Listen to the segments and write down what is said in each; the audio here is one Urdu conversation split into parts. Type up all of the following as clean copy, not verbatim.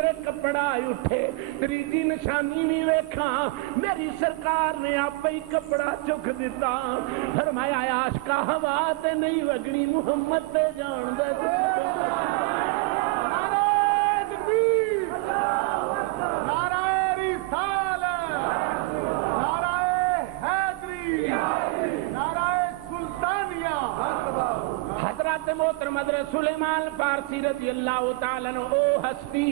کدھر کپڑا اٹھے تریجی نشانی نہیں ویکھاں میری سرکار نے آپ ہی کپڑا چک دیتا فرمایا عاشقا ہوا تے نہیں وگنی محمد تے جان دے حضرت محترم حضرت سلیمان فارسی رضی اللہ تعالیٰ عنہ او ہستی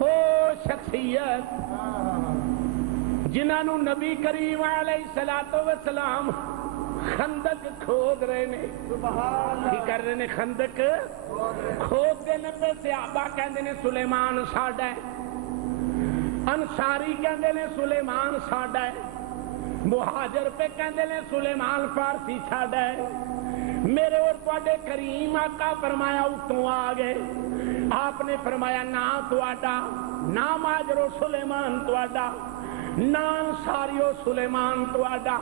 او شخصیت جنہاں نو نبی کریم علیہ السلام خندق کھود رہے نے کی کر رہے نے خندق کھود دینے پہ صحابہ کہندے نے سلیمان ساڈا ہے انصاری کہندے نے سلیمان ساڈا ہے مہاجر پہ کہندے نے سلیمان فارسی ساڈا ہے میرے اور پاڑے کریم آقا فرمایا اتوں آ گئے آپ نے فرمایا نا تواڈا نا ماجرو سلیمان تواڈا نا انصاریو سلیمان تواڈا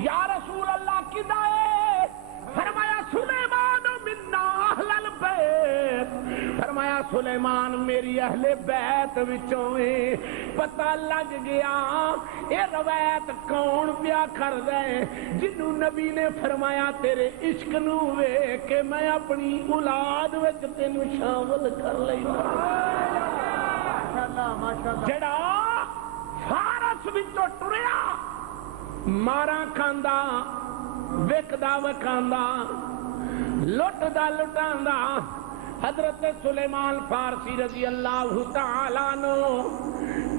یا رسول اللہ کدا ہے فرمایا سلیمان منا اہل البیت فرمایا سلیمان میری اہل بیت وچوں ہے پتہ لگ گیا اے روایت کون پیا کر دے جنوں نبی نے فرمایا تیرے عشق نو ویکھ کے میں اپنی اولاد وچ تینوں شامل کر لینا ماشاءاللہ جڑا فارس وچوں ٹریا ماراں کھاندا وکدا وکاندا لٹدا لٹاندا حضرت سلیمان فارسی رضی اللہ تعالیٰ عنہ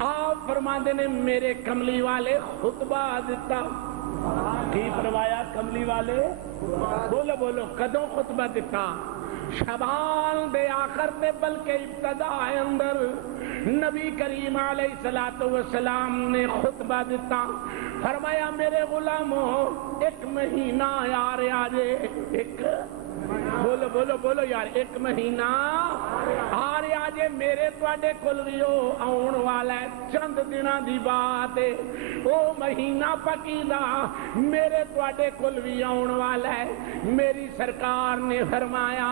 آپ فرماندے نے میرے کملی والے خطبہ دیتا کی فرمایا کملی والے بولو بولو کدوں خطبہ دیتا شبان دے آخر تے بلکہ ابتدا اندر نبی کریم علیہ السلام نے خطبہ دیتا فرمایا میرے غلاموں ایک مہینہ یار آجے ایک بولو بولو بولو یار ایک مہینہ آ رہا جے میرے تواڈے کول وی آن والا ہے چند دناں دی بات ہے او مہینہ پکیدا میرے تواڈے کول وی آن والا ہے میری سرکار نے فرمایا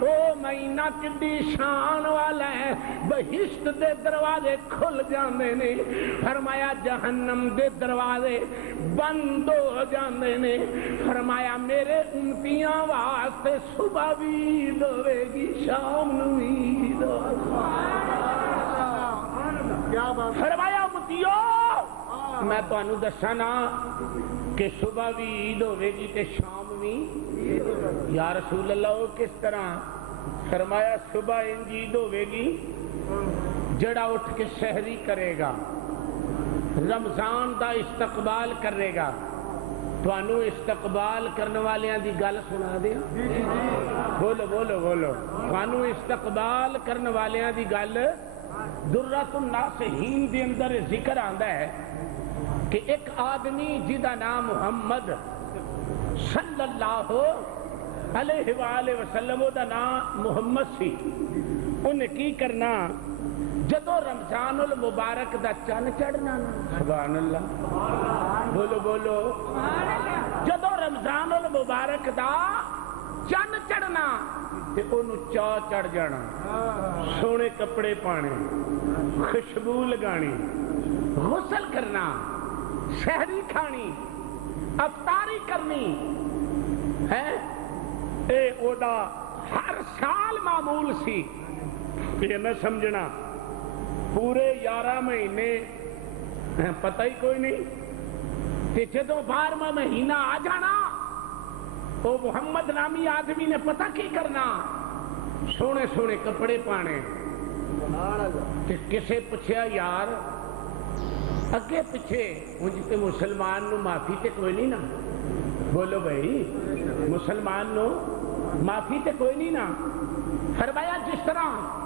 او مہینہ کڈی شان والا ہے بہشت دے دروازے کھل جاندے نے فرمایا جہنم دے دروازے بند ہو جاندے نے فرمایا میرے امتیاں واسطے صبح بھی عید ہوئے گی شام نو عید فرمایا امتیو میں تو انو دسانا کہ صبح بھی عید ہوئے گی تے شام بھی یا رسول اللہ کس طرح فرمایا صبح انج عید ہوئے گی جڑا اٹھ کے سحری کرے گا رمضان دا استقبال کرے گا تو انو استقبال کرنے والیاں دی گل سنا دیا بولو بولو بولو تو انو استقبال کرنے والیاں دی گل درۃ الناصحین دی اندر ذکر آندا ہے کہ ایک آدمی جدا نام محمد صلی اللہ علیہ وآلہ وسلم دا نام محمد سی انہیں کی کرنا جدو رمضان المبارک دا چن چڑھنا سبحان اللہ بولو بولو جدو رمضان المبارک دا چن چڑھنا تے انہوں چاہ چڑھ جانا سونے کپڑے پانے خوشبو لگانی غسل کرنا شہری کھانی افطاری کرنی ہے اے او دا ہر سال معمول سی یہ نہ سمجھنا پورے 11 مہینے پتہ ہی کوئی نہیں تے جدوں 12واں مہینہ آ جانا وہ محمد نامی آدمی نے پتہ کی کرنا سونے سونے کپڑے پانے تے کسے پوچھیا یار اگے پیچھے مجھ تے مسلمان نو معافی تے کوئی نہیں نا بولو بھائی مسلمان نو معافی تے کوئی نہیں نا فرمایا جس طرح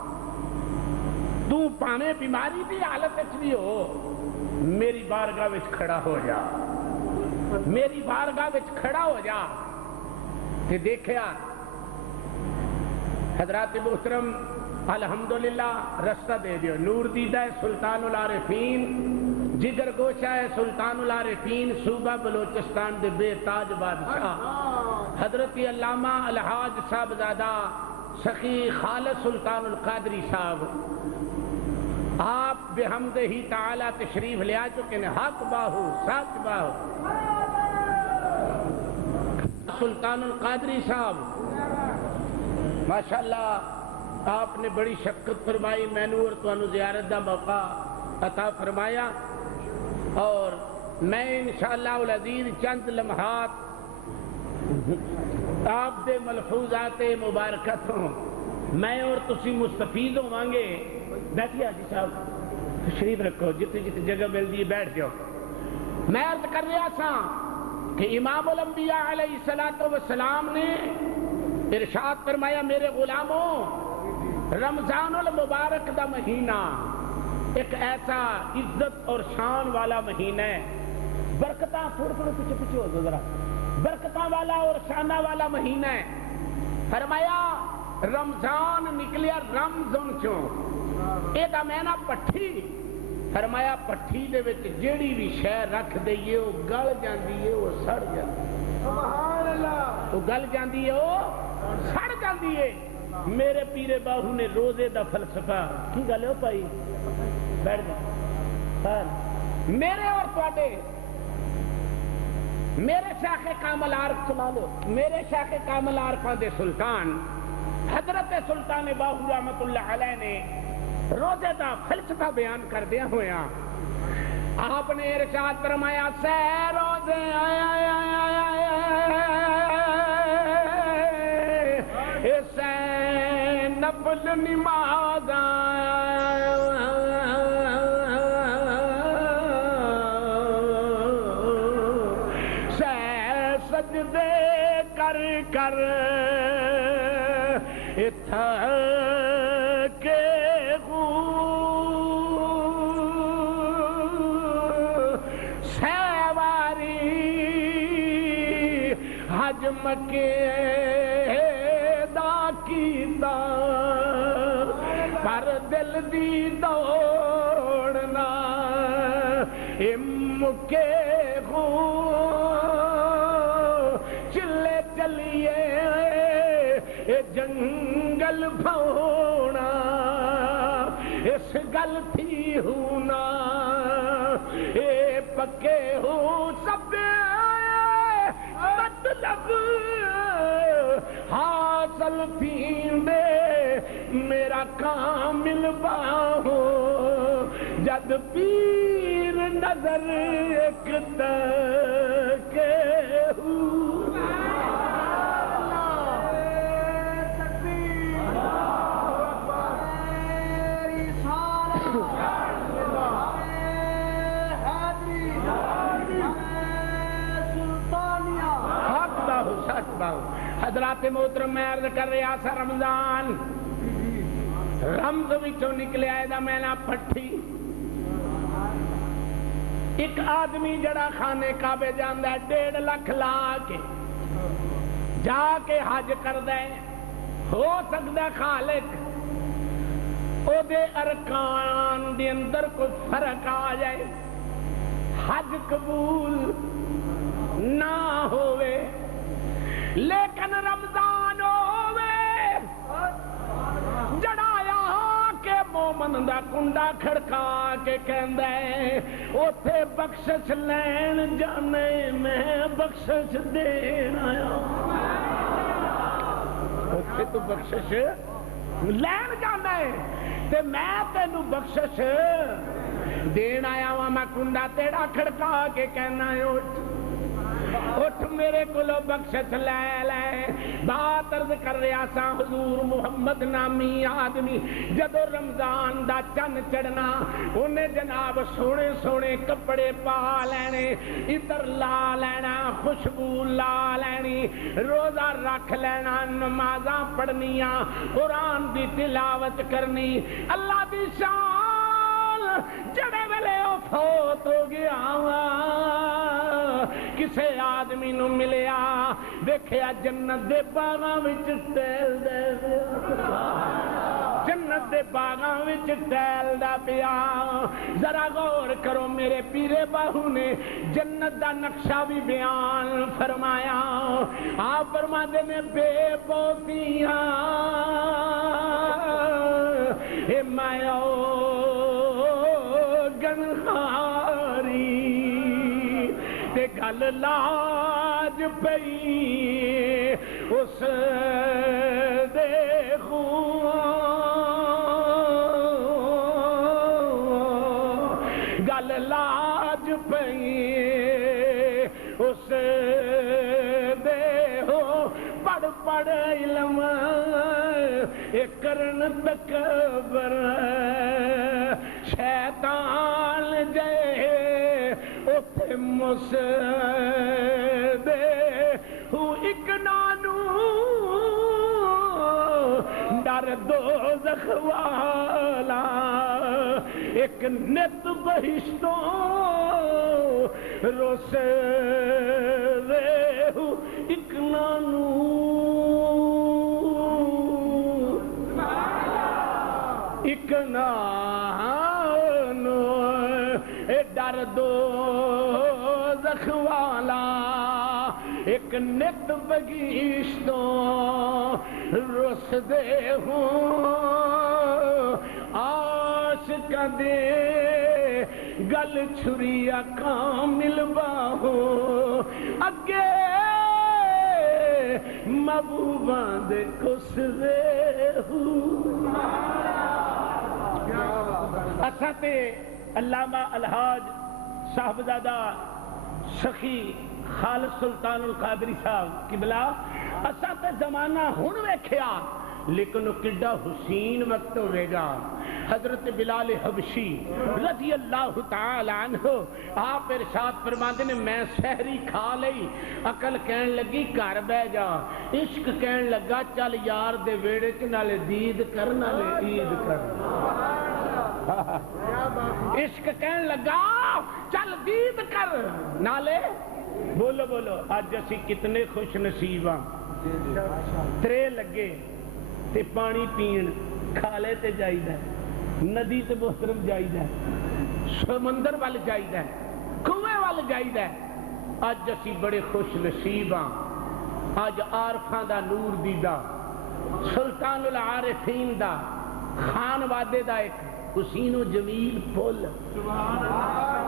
تو پانے بیماری دی حالت بھی ہو میری بارگاہ وچ کھڑا ہو جا میری بارگاہ وچ کھڑا ہو جا تے دیکھیا حضرات محترم الحمدللہ رستہ دے دیو نور دیدہ ہے سلطان العارفین جگر گوشہ ہے سلطان العارفین صوبہ بلوچستان دے بے تاج بادشاہ حضرت علامہ الحاج صاحبزادہ سخی خالد سلطان القادری صاحب آپ بحمدہ ہی تعالی تشریف لے آ چکے ہیں، حق باہو سچ باہو سلطان القادری صاحب ماشاءاللہ آپ نے بڑی شفقت فرمائی، میں نے اور تانوں زیارت دا موقع عطا فرمایا، اور میں انشاءاللہ العزیز چند لمحات آپ دے ملفوظات مبارکت ہوں میں اور تسی مستفید ہوں گے۔ بیٹھیے حاجی صاحب تشریف رکھو، جتنی جتنی جگہ مل دی بیٹھ جاؤ۔ میں عرض کر رہا تھا کہ امام الانبیاء علیہ السلام نے ارشاد فرمایا میرے غلاموں، رمضان المبارک دا مہینہ ایک ایسا عزت اور شان والا مہینہ ہے، برکتاں تھوڑے تھوڑے پیچھے پیچھے ہو جاؤ ذرا، برکتاں والا اور شانہ والا مہینہ ہے۔ فرمایا رمضان نکلیا رمضان چوں، اے دا مینا پٹھی، فرمایا پٹھی دے وچ جیڑی بھی شے رکھ دئیے وہ گل جاندی ہے، وہ سڑ جاندی ہے، سبحان اللہ، وہ گل جاندی ہے، وہ سڑ جاندی ہے۔ میرے پیرے باہو نے روزے دا فلسفہ کی گل ہے بھائی بیٹھ جاؤ، میرے اور تواڈے میرے شیخ کامل عارف سنا لو، میرے شیخ کامل عارفاں دے سلطان حضرت سلطان باہو رحمت اللہ علیہ نے روزے دا فلسفہ بیان کر دیا ہویا، آپ نے ارشاد فرمایا سے روزے سے نفل نماز سے سجدے کر کر کے سیواری حجم کے دا کیتا پر دل دی دوڑنا مکے چلے چلیے جنگل بھونا اس گل تھی ہونا اے پکے ہو سب مطلب حاصل تھیندے میرا کامل باہو جد پیر نظر ایک تکے ہو حضرات محترم میں عرض کر رہا تھا رمضان رمض وچوں نکلے آئے دا مینا پٹھی، ایک آدمی جڑا خانے کعبے جاندا ہے 1.5 لاکھ لا کے جا کے حج کردا ہے، ہو سکدا خالق او دے ارکان دے اندر کوئی فرق آ جائے، حج قبول نہ ہوئے، لیکن رمضان ہوئے جڑایا کہ مومن دا کنڈا کھڑکا کے کہندا ہے اوتھے بخشش لین جانے میں بخشش دین آیا، اوتھے تو بخشش لین جانا ہے تے میں تینوں بخشش دین آیا ہوا، میں کنڈا تیڑا کھڑکا کے کہنا ہے اٹھ میرے کلو بخشش لے لے۔ بات عرض کر رہا سا حضور محمد نامی آدمی جدو رمضان دا چن چڑھنا انہیں جناب سونے سونے کپڑے پا لینے، ادھر لا لینا، خوشبو لا لینی، روزہ رکھ لینا، نمازاں پڑھنیاں، قرآن دی تلاوت کرنی، اللہ دی شان جڑے ویلے او فوت ہو گیا کسے آدمی نو ملیا دیکھیا جنت دے باغاں وچ ٹہل دے، جنت دے باغاں وچ ٹہل دا پیا۔ ذرا غور کرو میرے پیرے باہو نے جنت دا نقشہ بھی بیان فرمایا، آپ فرماتے نے بے بوتیاں اے مایو لگن ہاری تے گل لاج پئی اس دے خون گل لاج پئی اس دے ہو پڑھ پڑھ علم کرن تکبر شیطان جے اتھے مس دے ہو ایک نانو ڈر دوزخ والا ایک نت بہشتوں روس دے ہو ایک نانو ایک نانو ڈر دوزخ والا ایک نت بگیشتوں رس دے ہوں عاشق دے گل چھریا کامل باہو اگے محبوباں دے کس دے ہوں اساں تے علامہ الحاج صاحبزادہ سخی خالد سلطان القادری صاحب قبلہ اساں تے زمانہ ہن ویکھیا لیکن کڈا حسین وقت ہوئے گا حضرت بلال حبشی رضی اللہ تعالی عنہ آپ ارشاد فرماتے نے میں سحری کھا لئی عقل کہن لگی گھر بہ جا عشق کہن لگا چل یار دے ویڑے چ نالے دید کر نالے عید کر عشق کہن لگا چل دید کر نالے بولو بولو آج اسی کتنے خوش نصیب ہاں ترے لگے تے پانی پین کھالے تے جائیدہ ندی تے محترم جائیدہ سمندر وال جائیدہ کنویں وال جائیدہ آج اسی بڑے خوش نصیب ہاں آج عارفاں دا نور دیدہ سلطان العارفین دا خان وادے دا ایک حسین و جمیل پھول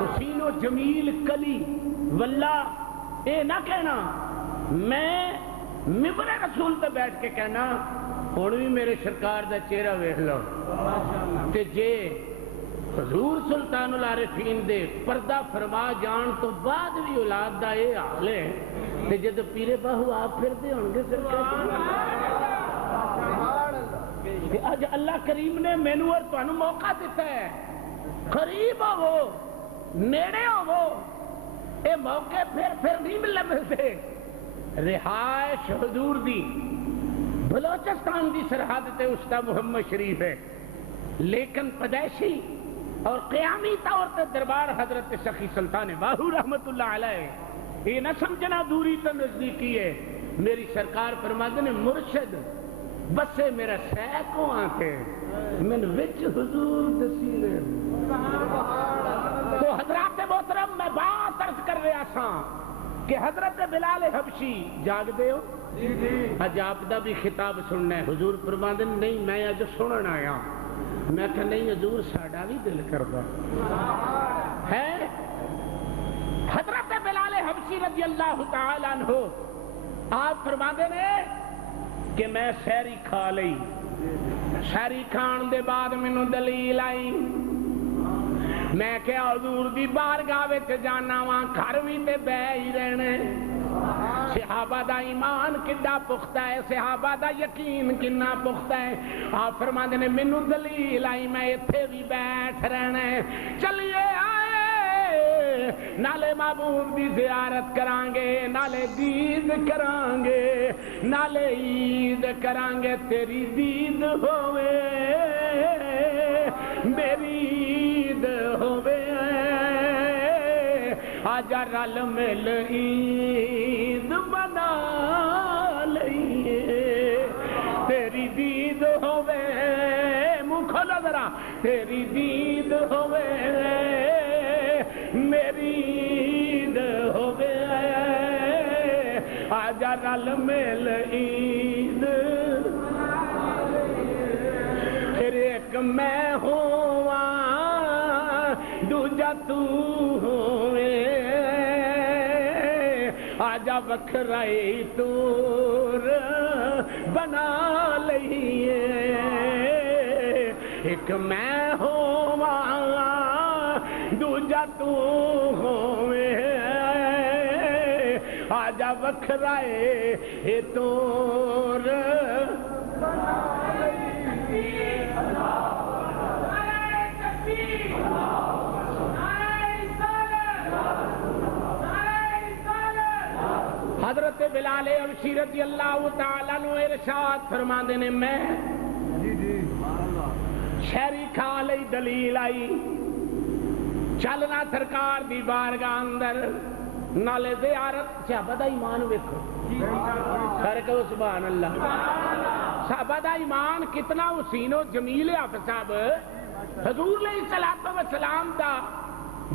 حسین و جمیل کلی واللہ اے نہ کہنا میں ممبر رسول تے بیٹھ کے کہنا ہن بھی میرے سرکار دا چہرہ ویکھ لو تے جے حضور سلطان العارفین دے پردہ فرما جان تو بعد بھی اولاد دا اے حال ہے تے جد پیرے باہو آپ پھر دے ہوں گے سرکار آج اللہ کریم نے مینو اور تانوں موقع دیتا ہے قریب ہو نیڑے ہو اے موقع پھر نہیں ملتے رہائش حضور دی بلوچستان دی سرحد تے استا محمد شریف ہے لیکن پیدائشی اور قیامی طور تے دربار حضرت سخی سلطان باہو رحمت اللہ علیہ یہ نہ سمجھنا دوری تو نزدیکی ہے میری سرکار فرماتے نے مرشد بسے میرا سہ کو آتے من وچ حضور دسیلے تو حضرات محترم میں بات عرض کر رہا تھا کہ حضرت بلال حبشی جاگ دے ہو آج آپ دا بھی خطاب سننا ہے حضور فرماتے نہیں میں آج سنن آیا میں کہ نہیں حضور ساڑا بھی دل کردا ہے حضرت بلال حبشی رضی اللہ تعالی عنہ آپ فرماتے ہیں کہ میں سحری کھا لئی سحری کھان دے بعد مینوں دلیل آئی میں کہ حضور دی بارگاہ وچ جانا واں گھر وی تے بہ ہی رہنے صحابہ دا ایمان کڈا پختہ ہے صحابہ دا یقین کنا پختہ ہے آپ فرماندے نے مینوں دلیل آئی میں ایتھے بھی بیٹھ رہنا ہے چلیے نالے محبوب دی زیارت کرانگے نالے دید کرانگے نالے عید کرانگے تیری دید ہوئے میری عید ہوئے آجا رل مل عید بنا لئیے تیری دید ہوئے منہ کھولا ذرا تیری دید ہوئے میری عید ہوئے آجا رل مل عید پھر ایک میں ہوا دوجا تو ہوئے آجا وکھرائی تور بنا لئیے ایک میں ہوا دوجا تو ہوئے آجا وکھرائے تور حضرت بلال حبشی رضی اللہ تعالیٰ عنہ ارشاد فرماندے نے میں شہری کھا لئی دلیل آئی چلنا سرکار دی بارگاہ اندر نالے زیارت صحابہ دا ایمان ویکھو سارے کہو سبحان اللہ صحابہ دا ایمان کتنا حسین و جمیل ہے آپ صاحب حضور علیہ السلام دا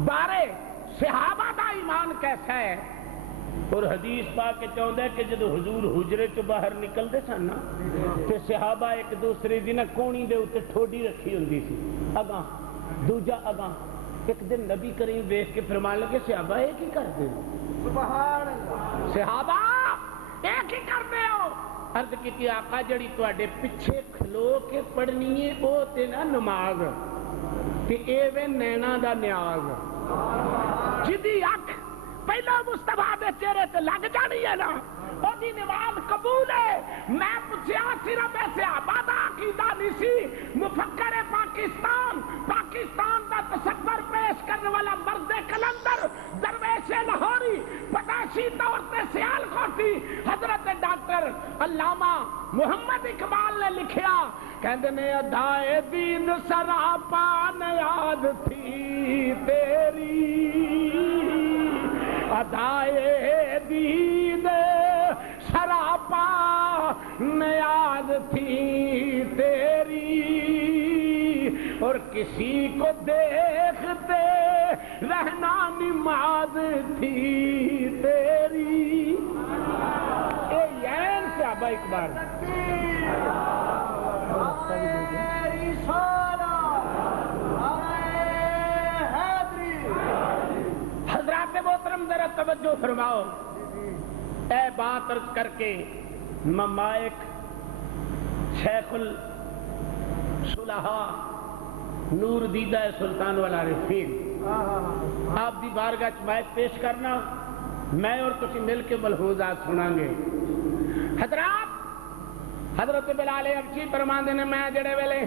بارے صحابہ دا ایمان کیسا ہے اور حدیث پاک کے چاہتا ہے کہ جب حضور حجرے تو باہر نکل دے سن تے صحابہ ایک دوسرے دی نہ کونی دے اوتے ٹھوڈی رکھی ہوندی سی اگاں دوجا اگاں ایک دن نبی کریم دیکھ کے فرمان لگے صحابہ ایک ہی کر دے سبحان اللہ صحابہ ایک ہی کر دے ہو عرض کی آقا جڑی تواڈے پیچھے کھلو کے پڑھنی ہے او تے نا نماز تے ایویں نینا دا نیاز جدی اکھ پہلا مصطفیٰ دے چہرے تے لگ جانی ہے نا او دی نماز قبول ہے میں پوچھیا صرف ایسے آبادہ عقیدہ نہیں سی مفکر پاکستان دا تصور پیش کرنے والا مرد کلندر درویش لاہوری پتاشی طور تے سیال کوٹی حضرت ڈاکٹر علامہ محمد اقبال نے لکھیا کہندے نے ادائے دین سراپا نیاد تھی تیری ادائے دین سراپا نیاد تھی تیری اور کسی کو دیکھتے رہنا نماز تھی تیری اے یین صحابہ اکبر حضرات محترم ذرا توجہ فرماؤ اے بات عرض کر کے ممائک شیخ الصلحاء نور دیدہ سلطان والعارفین آپ دی بارگاہ چمائک پیش کرنا میں اور تسی مل کے ملحوظات سناں گے حضرات حضرت بلال حبشی فرماندے نے میں جڑے ویلے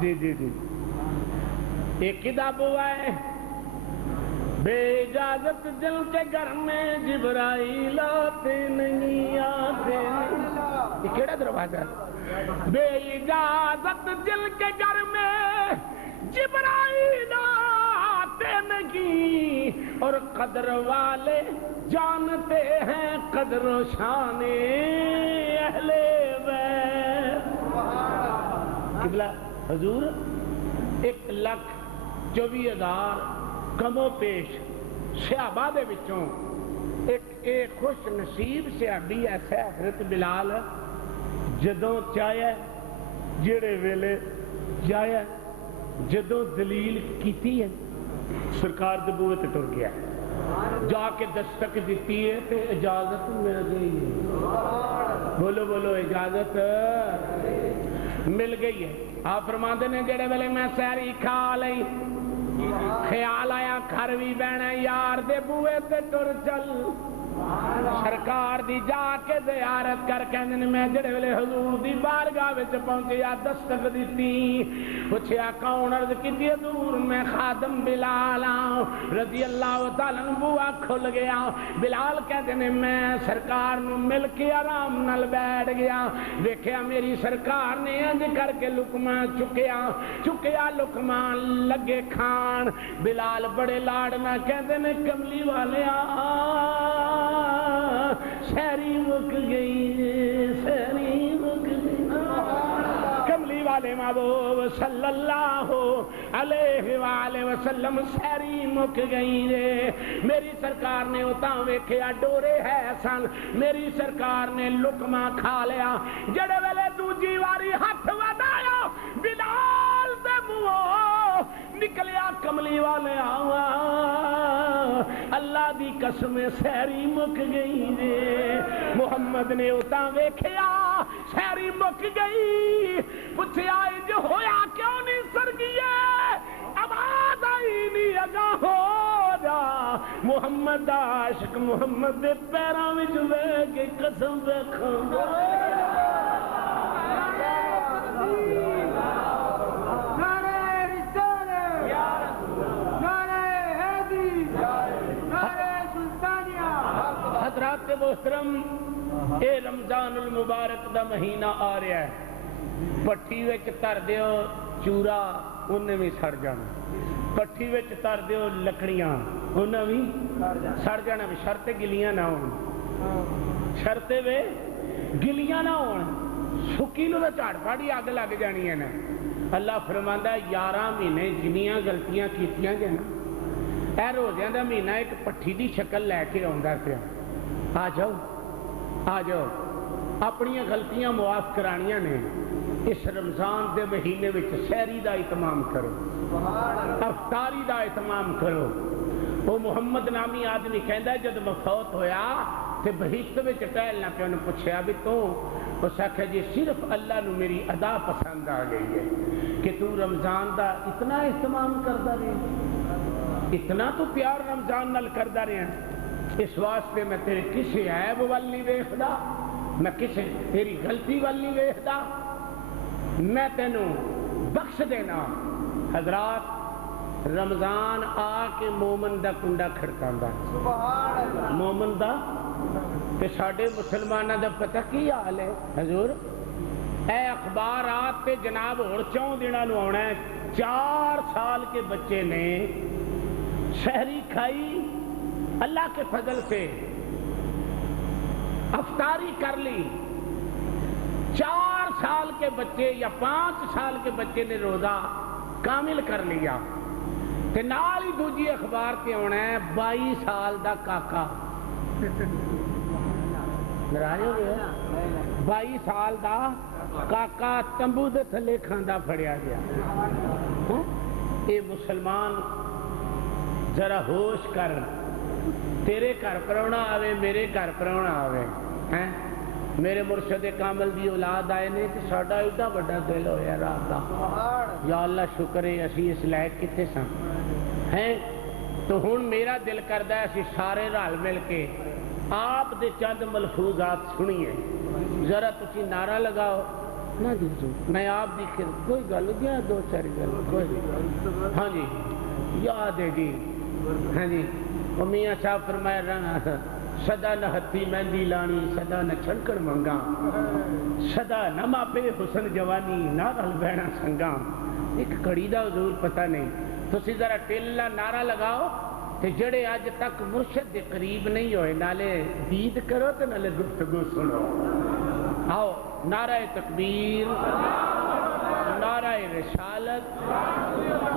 جی جی جی ایک کتاب ہوا ہے بے اجازت دل کے گھر میں جبرائیل آتے نہیں آتے یہ کیڑا دروازہ بے اجازت دل کے گھر میں جبرائیل آتے نہیں اور قدر والے جانتے ہیں قدر و شان اہل بیت قبلہ حضور 1,24,000 کمو پیش صحابہ دے وچوں ایک خوش نصیب صحابی ایسا حضرت بلال جدوں چاہے جڑے ویلے جایا جدوں دلیل کیتی ہے سرکار دے بوئے تے ٹر گیا جا کے دستک دیتی ہے تے اجازت مل گئی ہے بولو بولو اجازت مل گئی ہے آپ فرماندے نے جڑے ویلے میں سحری کھا لئی خیال آیا گھر بھی بہنا یار دے بوئے تے ٹر چل سرکار دی جا کے زیارت کر کے میں جڑے ویلے حضور دی بارگاہ وچ پہنچیا دستک دتی پوچھیا کون عرض کیتی حضور میں خادم بلال ہوں رضی اللہ تعالی عنہ بوا کھل گیا بلال کہتے نے میں سرکار نو مل کے آرام نال بیٹھ گیا دیکھیا میری سرکار نے انج کر کے لقمہ چکیا لقمہ لگے کھان بلال بڑے لاڈ میں کہتے نے کملی والے شہری مک گئی شہری مک گئی کملی والے محبوب صلی اللہ علیہ وآلہ وسلم شہری مک گئی رے میری سرکار نے اتاں ویکھیا ڈورے ہے سن میری سرکار نے لقمہ کھا لیا جڑے ویلے دوجی واری ہاتھ ودایا کملی والے آوا اللہ دی قسم سیری مک گئی نے محمد نے اتاں ویکھیا سیری مک گئی پوچھیا انج ہویا کیوں نہیں سرگیے آواز آئی نہیں اگاں ہو جا محمد دا عاشق محمد دے پیراں وچ ویکھ کے قسم ویکھاں حضرات محترم اے رمضان المبارک دا مہینہ آ رہا ہے پٹھی وچ تر دیو چورا انہیں بھی سڑ جانا پٹھی وچ تر دیو لکڑیاں انہیں بھی سڑ جانا بھی شرط گلیاں نہ ہون شرط وے گلیاں نہ ہون سکی نو جھاڑ پاڑی اگ لگ جانی ہے نا اللہ فرماندا 11 مہینے جنیاں غلطیاں کیتیاں گے نا اے روزیاں دا مہینہ ایک پٹھی دی شکل لے کے آندا پیا آ جاؤ اپنی غلطیاں معاف کرانیاں نے اس رمضان دے مہینے وچ سحری دا اہتمام کرو افطاری دا اہتمام کرو وہ محمد نامی آدمی کہندا ہے جد مفوت ہویا تے بہشت وچ ٹہلنا پیا انہوں پوچھیا بھی تو اس آکھیا جی صرف اللہ نو میری ادا پسند آ گئی ہے کہ تو رمضان دا اتنا اہتمام کردا رہے اتنا تو پیار رمضان نال کردا رہے اس واسطے میں تیرے کسی عیب وال نہیں ویکھدا میں کسی تیری غلطی وال نہیں ویکھدا میں تینوں بخش دینا حضرات رمضان آ کے مومن دا کنڈا کھڑکاندا مومن دا تے ساڈے مسلماناں دا پتہ کی حال ہے حضور اے اخبارات تے جناب ہن 4 دناں نوں آنا ہے 4 سال کے بچے نے سحری کھائی اللہ کے فضل سے افطاری کر لی 4 سال کے بچے یا 5 سال کے بچے نے روزہ کامل کر لیا تے نال ہی دوجی اخبار تے ہونا ہے 22 سال دا کاکا ناراض ہو گیا 22 سال دا کاکا تمبو دے تھلے کھاندا پھڑیا گیا اے مسلمان ذرا ہوش کر تیرے گھر پرونا آوے میرے گھر پرونا آوے میرے مرشد کامل دی اولاد آئے نے کہ ساڈا ایڈا بڑا دل ہویا رات دا یا اللہ شکر ہے اسی اس لائق کتے سن ہیں تو ہن میرا دل کردا ہے اسی سارے رل مل کے آپ دے چند ملفوظات سنیے ذرا تسی نعرہ لگاؤ نہ جی میں آپ دی کوئی گل گیا 2-4 گل کوئی ہاں جی یاد ہے جی ہاں جی میاں صاحب فرمایا رہنا سدا نہ ہتھی مہندی لانی سدا نہ چھنکڑ منگا سدا نہ ماپے حسن جوانی نہ رل بہنا سنگا ایک کڑی دا حضور پتہ نہیں تسی ذرا ٹیلا نعرہ لگاؤ تے جڑے اج تک مرشد دے قریب نہیں ہوئے نالے دید کرو تے نالے گفتگو سنو آؤ نعرہ تکبیر نعرہ رسالت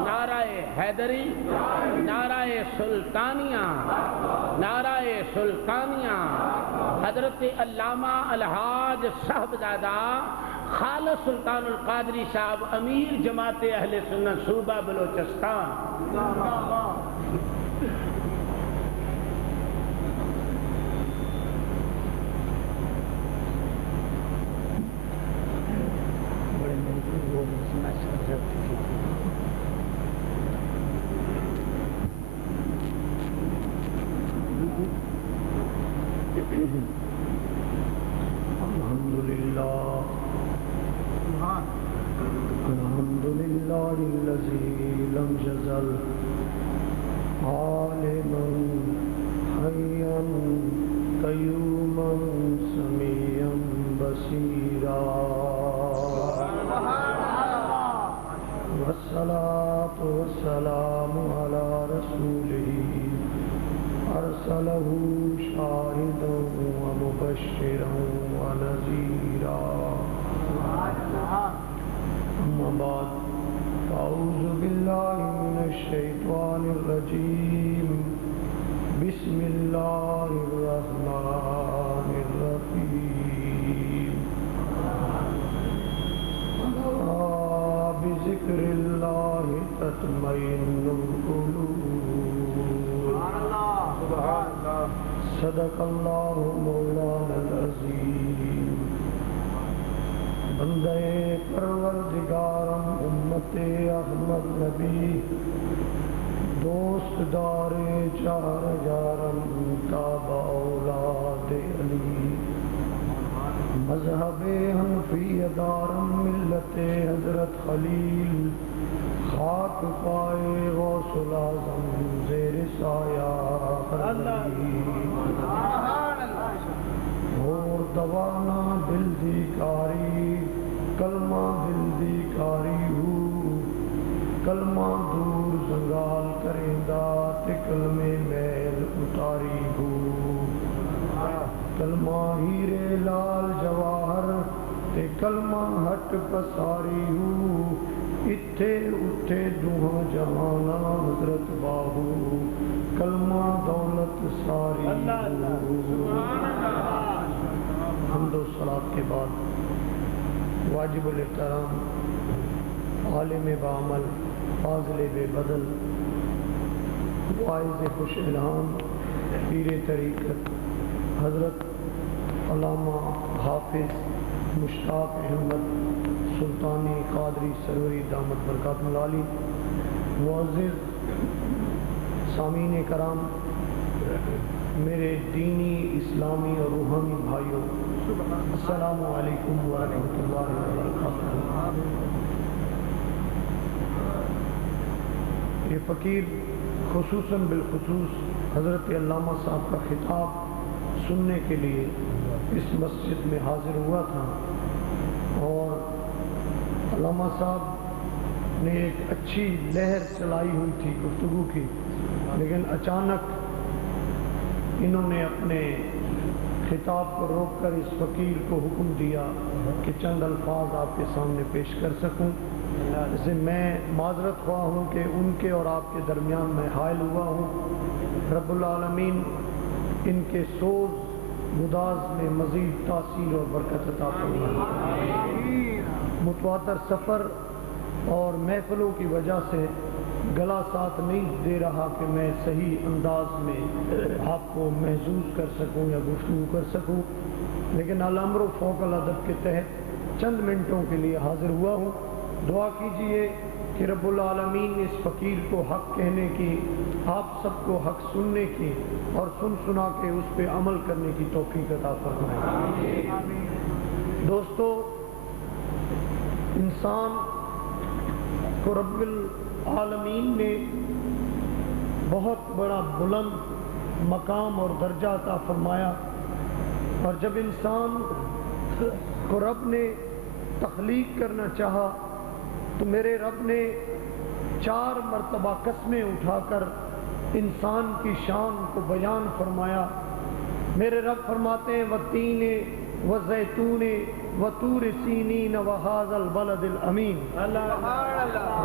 نعرہ حیدری نعرہ سلطانیہ نعرہ سلطانیہ حضرت علامہ الحاج صاحبزادہ خالص سلطان القادری صاحب امیر جماعت اہل سنت صوبہ بلوچستان بذكر الله باللہ تطمئن القلوب صدق اللہ مولانا العظیم بندے پروردگارم امت احمد نبی دوست دار چار یارم تابع اولاد علی مذہب حنفی دارم ملت حضرت خلیل خاک پائے غوث العظم زیر سایہ اور دوانا دل دی کاری کلمہ دل دی کاری ہو کلمہ دور زنگال کرندہ تے کلمے میل اتاری ہو کلمہ ہیرے لال جواہر تے کلمہ ہٹ پساری ہو اتھے اتھے دوہاں جہانا حضرت باہو کلمہ دولت ساری ہو حمد و صلاۃ کے بعد واجب الاحترام عالم بعمل فاضل بے بدل واعظ خوش الہام پیر طریقت حضرت علامہ حافظ مشتاق احمد سلطانی قادری سروری دامت برکاتہ العالی معزز سامعین کرام میرے دینی اسلامی اور روحانی بھائیوں السلام علیکم ورحمۃ اللہ وبرکاتہ۔ یہ فقیر خصوصاً بالخصوص حضرت علامہ صاحب کا خطاب سننے کے لیے اس مسجد میں حاضر ہوا تھا اور علامہ صاحب نے ایک اچھی لہر چلائی ہوئی تھی گفتگو کی، لیکن اچانک انہوں نے اپنے خطاب کو روک کر اس فقیر کو حکم دیا کہ چند الفاظ آپ کے سامنے پیش کر سکوں۔ اسے میں معذرت خواہ ہوں کہ ان کے اور آپ کے درمیان میں حائل ہوا ہوں۔ رب العالمین ان کے سوز گداز میں مزید تاثیر اور برکت عطا فرمائے۔ متواتر سفر اور محفلوں کی وجہ سے گلا ساتھ نہیں دے رہا کہ میں صحیح انداز میں آپ کو محظوظ کر سکوں یا گفتگو کر سکوں، لیکن الامر فوق الادب کے تحت چند منٹوں کے لیے حاضر ہوا ہوں۔ دعا کیجئے کہ رب العالمین اس فقیر کو حق کہنے کی، آپ سب کو حق سننے کی اور سنا کے اس پہ عمل کرنے کی توفیق عطا فرمائے۔ دوستو، انسان کو رب العالمین نے بہت بڑا بلند مقام اور درجہ عطا فرمایا، اور جب انسان کو رب نے تخلیق کرنا چاہا تو میرے رب نے 4 مرتبہ قسمیں اٹھا کر انسان کی شان کو بیان فرمایا۔ میرے رب فرماتے ہیں وَالتِّینِ وَالزَّیتُونِ وَطُورِ سِینِینَ وَهَٰذَا الْبَلَدِ الْأَمِینِ۔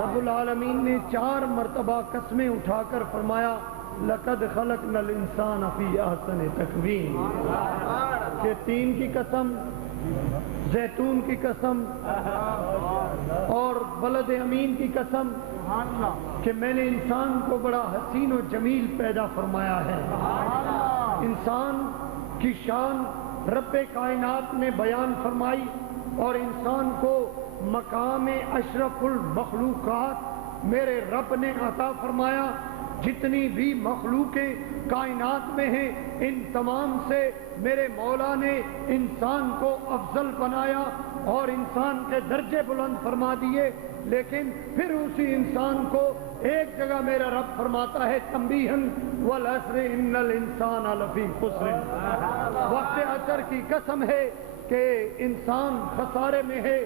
رب العالمین نے 4 مرتبہ قسمیں اٹھا کر فرمایا لَقَدْ خَلَقْنَا الْإِنسَانَ فِي أَحْسَنِ تَقْوِیمٍ، کہ 3 کی قسم، زیتون کی قسم اور بلد امین کی قسم کہ میں نے انسان کو بڑا حسین و جمیل پیدا فرمایا ہے۔ انسان کی شان رب کائنات نے بیان فرمائی اور انسان کو مقام اشرف المخلوقات میرے رب نے عطا فرمایا۔ جتنی بھی مخلوقیں کائنات میں ہیں ان تمام سے میرے مولا نے انسان کو افضل بنایا اور انسان کے درجے بلند فرما دیے، لیکن پھر اسی انسان کو ایک جگہ میرا رب فرماتا ہے تنبیہاً والعصر ان الانسان لفی خسر، وقت عصر کی قسم ہے کہ انسان خسارے میں ہے۔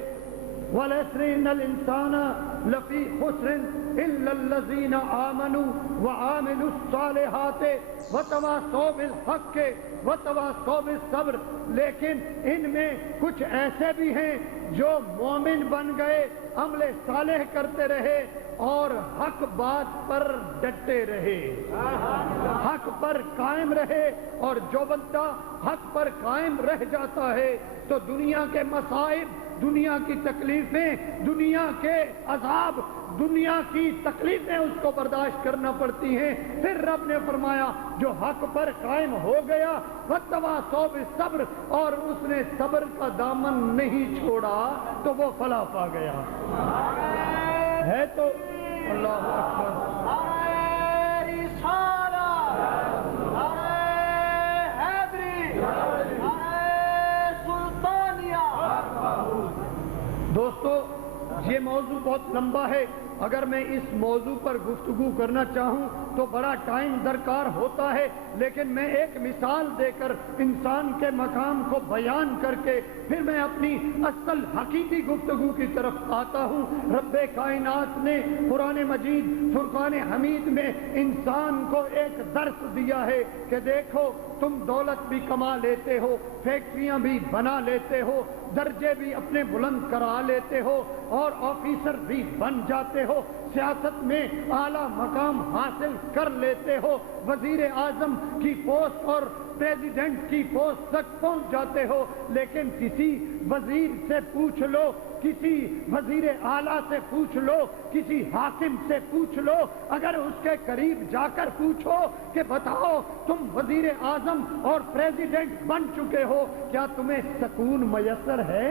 والعصر ان الانسان لفی خسر الا الذین آمنوا وعاملوا الصالحات وتواصوا بالحق وتواصوا بالصبر، لیکن ان میں کچھ ایسے بھی ہیں جو مومن بن گئے، عمل صالح کرتے رہے اور حق بات پر ڈٹے رہے، حق پر قائم رہے، اور جو بندہ حق پر قائم رہ جاتا ہے تو دنیا کے مصائب دنیا کی تکلیفیں، دنیا کے عذاب، دنیا کی تکلیفیں اس کو برداشت کرنا پڑتی ہیں۔ پھر رب نے فرمایا جو حق پر قائم ہو گیا وَتَوَاصَوْا بِالصَّبْرِ، اور اس نے صبر کا دامن نہیں چھوڑا تو وہ فلاح پا گیا ہے۔ تو اللہ اکبر، دوستو یہ موضوع بہت لمبا ہے، اگر میں اس موضوع پر گفتگو کرنا چاہوں تو بڑا ٹائم درکار ہوتا ہے، لیکن میں ایک مثال دے کر انسان کے مقام کو بیان کر کے پھر میں اپنی اصل حقیقی گفتگو کی طرف آتا ہوں۔ رب کائنات نے قرآن مجید فرقان حمید میں انسان کو ایک درس دیا ہے کہ دیکھو تم دولت بھی کما لیتے ہو، فیکٹریاں بھی بنا لیتے ہو، درجے بھی اپنے بلند کرا لیتے ہو اور آفیسر بھی بن جاتے ہو، سیاست میں اعلیٰ مقام حاصل کر لیتے ہو، وزیر اعظم کی پوسٹ اور پریزیڈنٹ کی پوسٹ تک پہنچ جاتے ہو، لیکن کسی وزیر سے پوچھ لو، کسی وزیر اعلیٰ سے پوچھ لو، کسی حاکم سے پوچھ لو، اگر اس کے قریب جا کر پوچھو کہ بتاؤ تم وزیر اعظم اور پریزیڈنٹ بن چکے ہو، کیا تمہیں سکون میسر ہے؟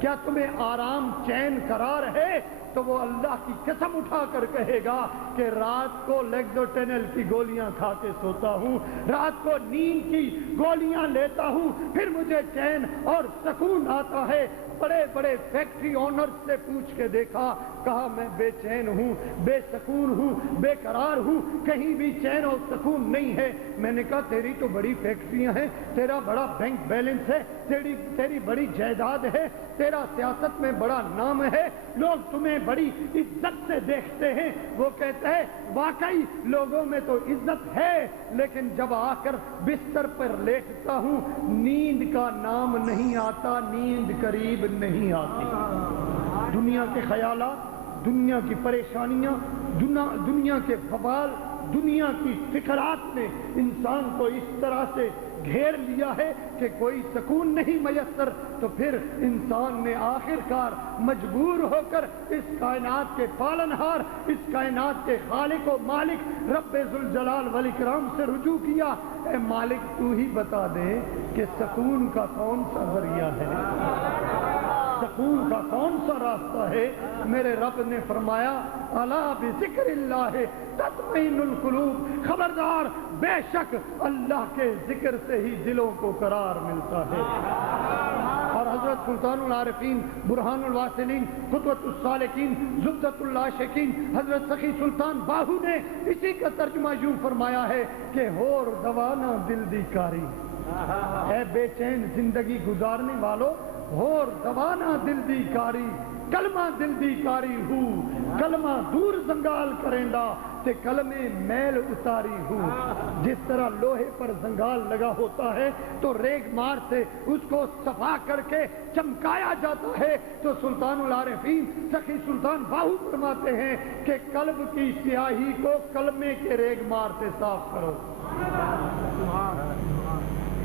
کیا تمہیں آرام چین قرار ہے؟ تو وہ اللہ کی قسم اٹھا کر کہے گا کہ رات کو لیگزوٹینل کی گولیاں کھا کے سوتا ہوں، رات کو نیند کی گولیاں لیتا ہوں، پھر مجھے چین اور سکون آتا ہے۔ بڑے بڑے فیکٹری اونر سے پوچھ کے دیکھا، کہا میں بے چین ہوں، بے سکون ہوں، بے قرار ہوں، کہیں بھی چین اور سکون نہیں ہے۔ میں نے کہا تیری تو بڑی فیکٹریاں ہیں، تیرا بڑا بینک بیلنس ہے، تیری بڑی جائیداد ہے، تیرا سیاست میں بڑا نام ہے، لوگ تمہیں بڑی عزت سے دیکھتے ہیں۔ وہ کہتے ہیں واقعی لوگوں میں تو عزت ہے، لیکن جب آ کر بستر پر لیٹتا ہوں نیند کا نام نہیں آتا، نیند قریب نہیں آتی۔ دنیا کے خیالات، دنیا کی پریشانیاں، دنیا کے بوال، دنیا کی فکرات نے انسان کو اس طرح سے گھیر لیا ہے کہ کوئی سکون نہیں میسر، تو پھر انسان نے آخر کار مجبور ہو کر اس کائنات کے پالنہار، اس کائنات کے خالق و مالک رب ذوالجلال والاکرام سے رجوع کیا، اے مالک تو ہی بتا دے کہ سکون کا کون سا ذریعہ ہے، سکون کا کون سا راستہ ہے؟ میرے رب نے فرمایا الا بذکر اللہ تطمئن القلوب، خبردار بے شک اللہ کے ذکر سے ہی دلوں کو قرار ملتا ہے۔ اور حضرت سلطان العارفین، برہان الواصلین، قدوۃ السالکین، زبدۃ العاشقین حضرت سخی سلطان باہو نے اسی کا ترجمہ یوں فرمایا ہے کہ ہور دوانا دل دی کاری، اے بے چین زندگی گزارنے والو، ہور دوانا دل دی کاری، کلمہ دل دی کاری ہو، کلمہ دور زنگال کریندا تے کلمے میل اتاری ہو۔ جس طرح لوہے پر زنگال لگا ہوتا ہے تو ریگ مار سے اس کو صفا کر کے چمکایا جاتا ہے، تو سلطان العارفین سخی سلطان باہو فرماتے ہیں کہ قلب کی سیاہی کو کلمے کے ریگ مار سے صاف کرو۔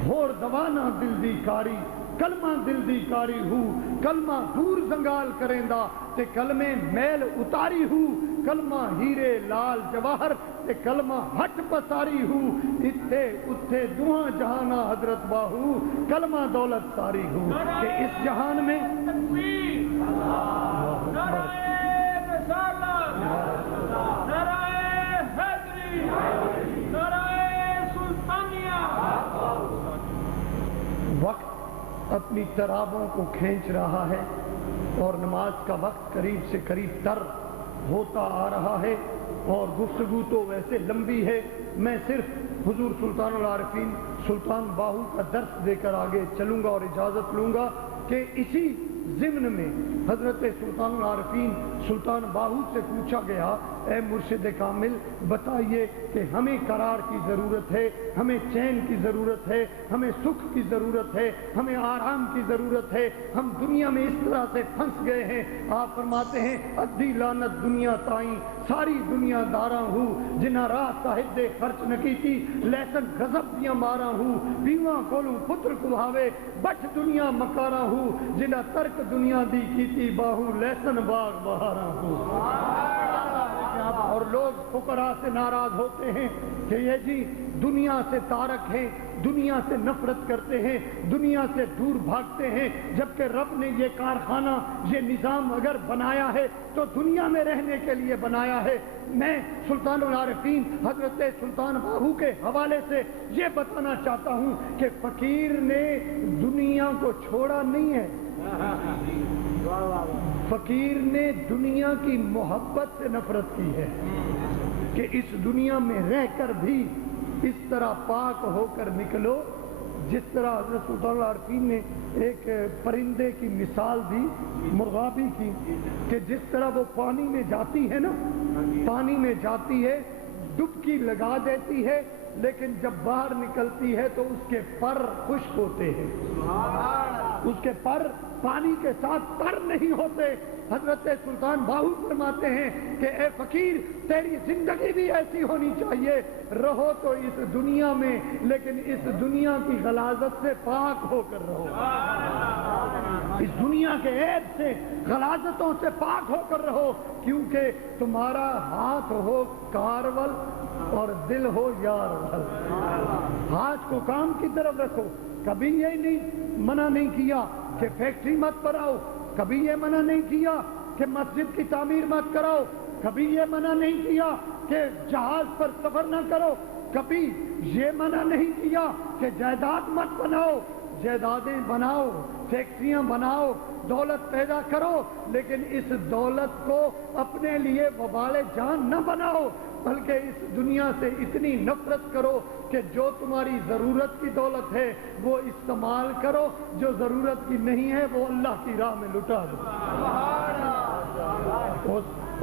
ہور دوانا دل دی کاری، کلمہ دل دی کاری ہو، کلمہ دور زنگال کریندا تے کلمے میل اتاری ہو، کلمہ ہیرے لال جواہر تے کلمہ ہٹ پساری ہو، اتھے اتھے دعا جہانا حضرت باہو، کلمہ دولت ساری ہو۔ کہ اس جہان میں وقت اپنی ترابوں کو کھینچ رہا ہے اور نماز کا وقت قریب سے قریب تر ہوتا آ رہا ہے، اور گفتگو تو ویسے لمبی ہے، میں صرف حضور سلطان العارفین سلطان باہو کا درس دے کر آگے چلوں گا اور اجازت لوں گا کہ اسی ضمن میں حضرت سلطان العارفین سلطان باہو سے پوچھا گیا اے مرشد کامل بتائیے کہ ہمیں قرار کی ضرورت ہے، ہمیں چین کی ضرورت ہے، ہمیں سکھ کی ضرورت ہے، ہمیں آرام کی ضرورت ہے، ہم دنیا میں اس طرح سے پھنس گئے ہیں۔ آپ فرماتے ہیں ادھی لانت دنیا تائیں ساری دنیا داراں ہو، جنہ راہ صاحب دے خرچ نہ کیتی لیسن غضب دیاں ماراں ہو، بیواں کولوں پتر کواوے بٹ دنیا مکاراں ہو، جنہ ترک رونق دنیا دی کیتی باہو لہسن باغ بہاراں کو. اور لوگ فقراء سے ناراض ہوتے ہیں کہ یہ جی دنیا سے تارک ہیں, دنیا سے نفرت کرتے ہیں, دنیا سے دور بھاگتے ہیں, جبکہ رب نے یہ کارخانہ, یہ نظام اگر بنایا ہے تو دنیا میں رہنے کے لیے بنایا ہے. میں سلطان العارفین حضرت سلطان باہو کے حوالے سے یہ بتانا چاہتا ہوں کہ فقیر نے دنیا کو چھوڑا نہیں ہے, فقیر نے دنیا کی محبت سے نفرت کی ہے کہ اس دنیا میں رہ کر بھی اس طرح پاک ہو کر نکلو جس طرح حضرت سلطان العارفین نے ایک پرندے کی مثال دی, مرغابی کی, کہ جس طرح وہ پانی میں جاتی ہے نا, پانی میں جاتی ہے, ڈبکی لگا دیتی ہے, لیکن جب باہر نکلتی ہے تو اس کے پر خشک ہوتے ہیں, اس کے پر پانی کے ساتھ تر نہیں ہوتے. حضرت سلطان باہو فرماتے ہیں کہ اے فقیر تیری زندگی بھی ایسی ہونی چاہیے, رہو تو اس دنیا میں لیکن اس دنیا کی غلاظت سے پاک ہو کر رہو, اس دنیا کے عیب سے غلاظتوں سے پاک ہو کر رہو, کیونکہ تمہارا ہاتھ ہو کارول اور دل ہو یارول. ہاتھ کو کام کی طرف رکھو, کبھی یہ نہیں منع نہیں کیا کہ فیکٹری مت بناؤ, کبھی یہ منع نہیں کیا کہ مسجد کی تعمیر مت کراؤ, کبھی یہ منع نہیں کیا کہ جہاز پر سفر نہ کرو, کبھی یہ منع نہیں کیا کہ جائیداد مت بناؤ. جائیدادیں بناؤ, فیکٹریاں بناؤ, دولت پیدا کرو, لیکن اس دولت کو اپنے لیے وبال جان نہ بناؤ, بلکہ اس دنیا سے اتنی نفرت کرو کہ جو تمہاری ضرورت کی دولت ہے وہ استعمال کرو, جو ضرورت کی نہیں ہے وہ اللہ کی راہ میں لٹا دو.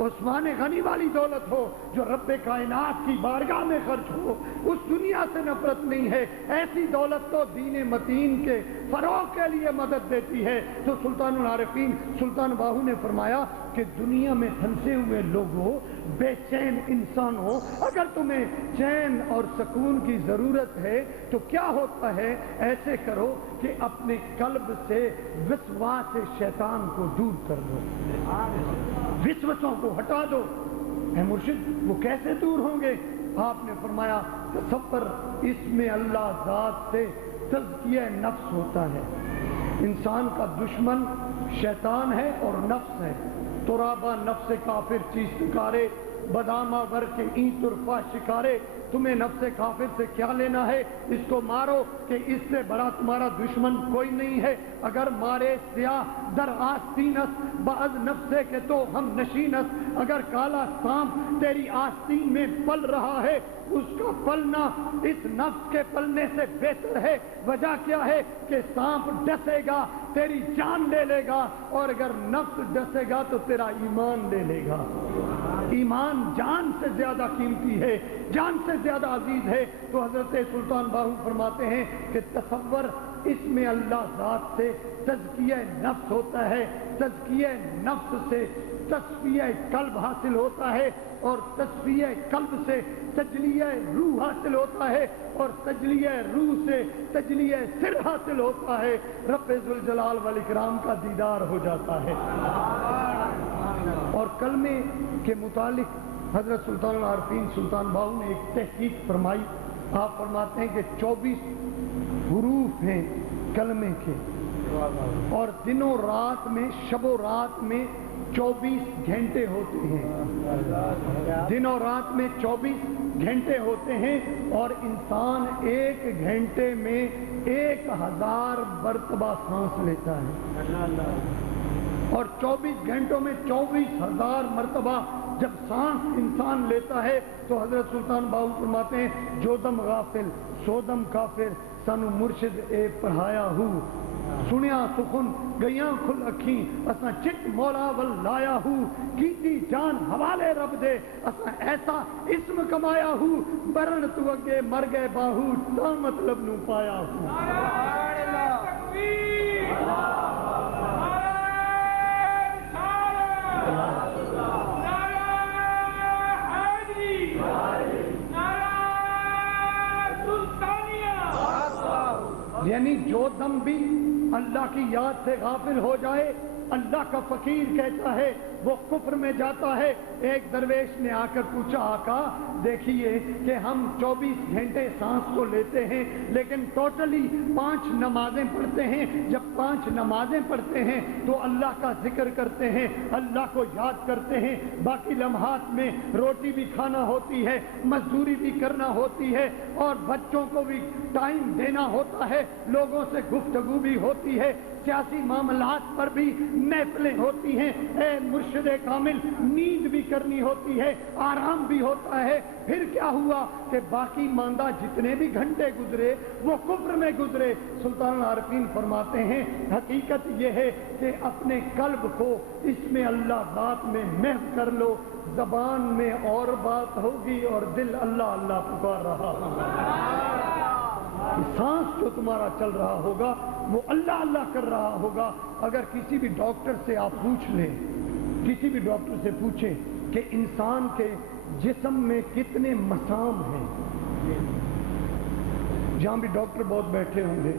عثمان غنی والی دولت ہو جو رب کائنات کی بارگاہ میں خرچ ہو, اس دنیا سے نفرت نہیں ہے. ایسی دولت تو دین متین کے فروغ کے لیے مدد دیتی ہے. تو سلطان العارفین سلطان باہو نے فرمایا کہ دنیا میں پھنسے ہوئے لوگوں, بے چین انسانوں, اگر تمہیں چین اور سکون کی ضرورت ہے تو کیا ہوتا ہے, ایسے کرو کہ اپنے قلب سے وسواس شیطان کو دور کر دو, وسوسوں کو ہٹا دو. اے مرشد وہ کیسے دور ہوں گے؟ آپ نے فرمایا تصور اس میں اللہ ذات سے تزکیہ نفس ہوتا ہے. انسان کا دشمن شیطان ہے اور نفس ہے. ترابا نفس کافر چیز پکارے, بدامہ ور کے این طرفہ شکارے. تمہیں نفس کافر سے کیا لینا ہے, اس کو مارو کہ اس سے بڑا تمہارا دشمن کوئی نہیں ہے. اگر مارے سیاہ در آستینس بعض نفسے کے تو ہم نشینس, اگر کالا سانپ تیری آستین میں پل رہا ہے اس کا پلنا اس نفس کے پلنے سے بہتر ہے. وجہ کیا ہے کہ سانپ ڈسے گا تیری جان لے لے گا, اور اگر نفس ڈسے گا تو تیرا ایمان لے لے گا. ایمان جان سے زیادہ قیمتی ہے, جان سے زیادہ عزیز ہے. تو حضرت سلطان باہو فرماتے ہیں کہ تصور اس میں اللہ ذات سے تزکیہ نفس ہوتا ہے, تزکیہ نفس سے تصفیہ قلب حاصل ہوتا ہے, اور تصفیہ قلب سے تجلیہ روح حاصل ہوتا ہے, اور تجلیہ روح سے تجلیہ سر حاصل ہوتا ہے. رب ذوالجلال والاکرام کا دیدار ہو جاتا ہے. اور کلمے کے متعلق حضرت سلطان العارفین سلطان باہو نے ایک تحقیق فرمائی. آپ فرماتے ہیں کہ 24 حروف ہیں کلمے کے, اور دنوں رات میں شب و رات میں 24 گھنٹے ہوتے ہیں. دن اور رات میں 24 گھنٹے ہوتے ہیں, اور انسان ایک گھنٹے میں 1000 مرتبہ سانس لیتا ہے. اور 24 گھنٹوں میں 24,000 مرتبہ جب سانس انسان لیتا ہے تو حضرت سلطان باہو فرماتے ہیں جو دم غافل سو دم کافر, سانو مرشد اے پڑھایا ہو, سنیا سخن گیاں کھل اکھیں, اساں چٹ مولا ول لایا ہو, کیتی جان حوالے رب دے, اساں ایسا اسم کمایا ہو, برن تو اگے مر گئے باہو, تا مطلب نو پایا ہو. یعنی جو دم بھی اللہ کی یاد سے غافل ہو جائے، اللہ کا فقیر کہتا ہے وہ کفر میں جاتا ہے۔ ایک درویش نے آ کر پوچھا، آقا دیکھیے کہ ہم 24 گھنٹے سانس کو لیتے ہیں لیکن ٹوٹلی 5 نمازیں پڑھتے ہیں، جب 5 نمازیں پڑھتے ہیں تو اللہ کا ذکر کرتے ہیں، اللہ کو یاد کرتے ہیں، باقی لمحات میں روٹی بھی کھانا ہوتی ہے، مزدوری بھی کرنا ہوتی ہے، اور بچوں کو بھی ٹائم دینا ہوتا ہے، لوگوں سے گفتگو بھی ہوتی ہے، سیاسی معاملات پر بھی محفلیں ہوتی ہیں، اے مرشد کامل نیند بھی کرنی ہوتی ہے، آرام بھی ہوتا ہے، پھر کیا ہوا کہ باقی ماندہ جتنے بھی گھنٹے گزرے وہ کفر میں گزرے۔ سلطان العارفین فرماتے ہیں حقیقت یہ ہے کہ اپنے قلب کو اس میں اللہ ذات میں محو کر لو، زبان میں اور بات ہوگی اور دل اللہ اللہ پکار رہا ہوگا، سانس جو تمہارا چل رہا ہوگا وہ اللہ اللہ کر رہا ہوگا۔ اگر کسی بھی ڈاکٹر سے آپ پوچھ لیں، کسی بھی ڈاکٹر سے پوچھیں کہ انسان کے جسم میں کتنے مسام ہیں، جہاں بھی ڈاکٹر بہت بیٹھے ہوں گے،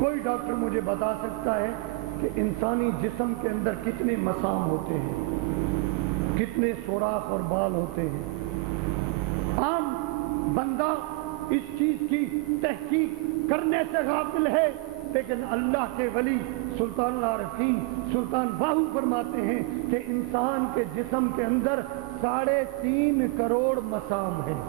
کوئی ڈاکٹر مجھے بتا سکتا ہے کہ انسانی جسم کے اندر کتنے مسام ہوتے ہیں، کتنے سوراخ اور بال ہوتے ہیں؟ عام بندہ اس چیز کی تحقیق کرنے سے غافل ہے، لیکن اللہ کے ولی سلطان العارفین سلطان باہو فرماتے ہیں کہ انسان کے جسم کے اندر 3.5 کروڑ مسام ہیں،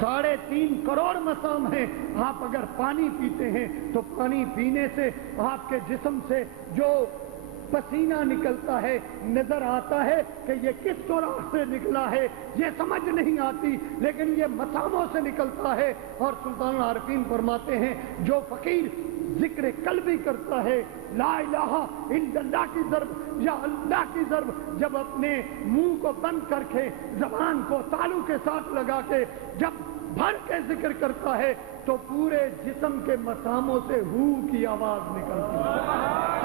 3.5 کروڑ مسام ہیں۔ آپ اگر پانی پیتے ہیں تو پانی پینے سے آپ کے جسم سے جو پسینہ نکلتا ہے نظر آتا ہے کہ یہ کس سوراخ سے نکلا ہے، یہ سمجھ نہیں آتی، لیکن یہ مساموں سے نکلتا ہے۔ اور سلطان العارفین فرماتے ہیں جو فقیر ذکر قلبی کرتا ہے، لا الہ الا اللہ کی ضرب یا اللہ کی ضرب جب اپنے منہ کو بند کر کے زبان کو تالو کے ساتھ لگا کے جب بھر کے ذکر کرتا ہے تو پورے جسم کے مساموں سے ہو کی آواز نکلتی ہے،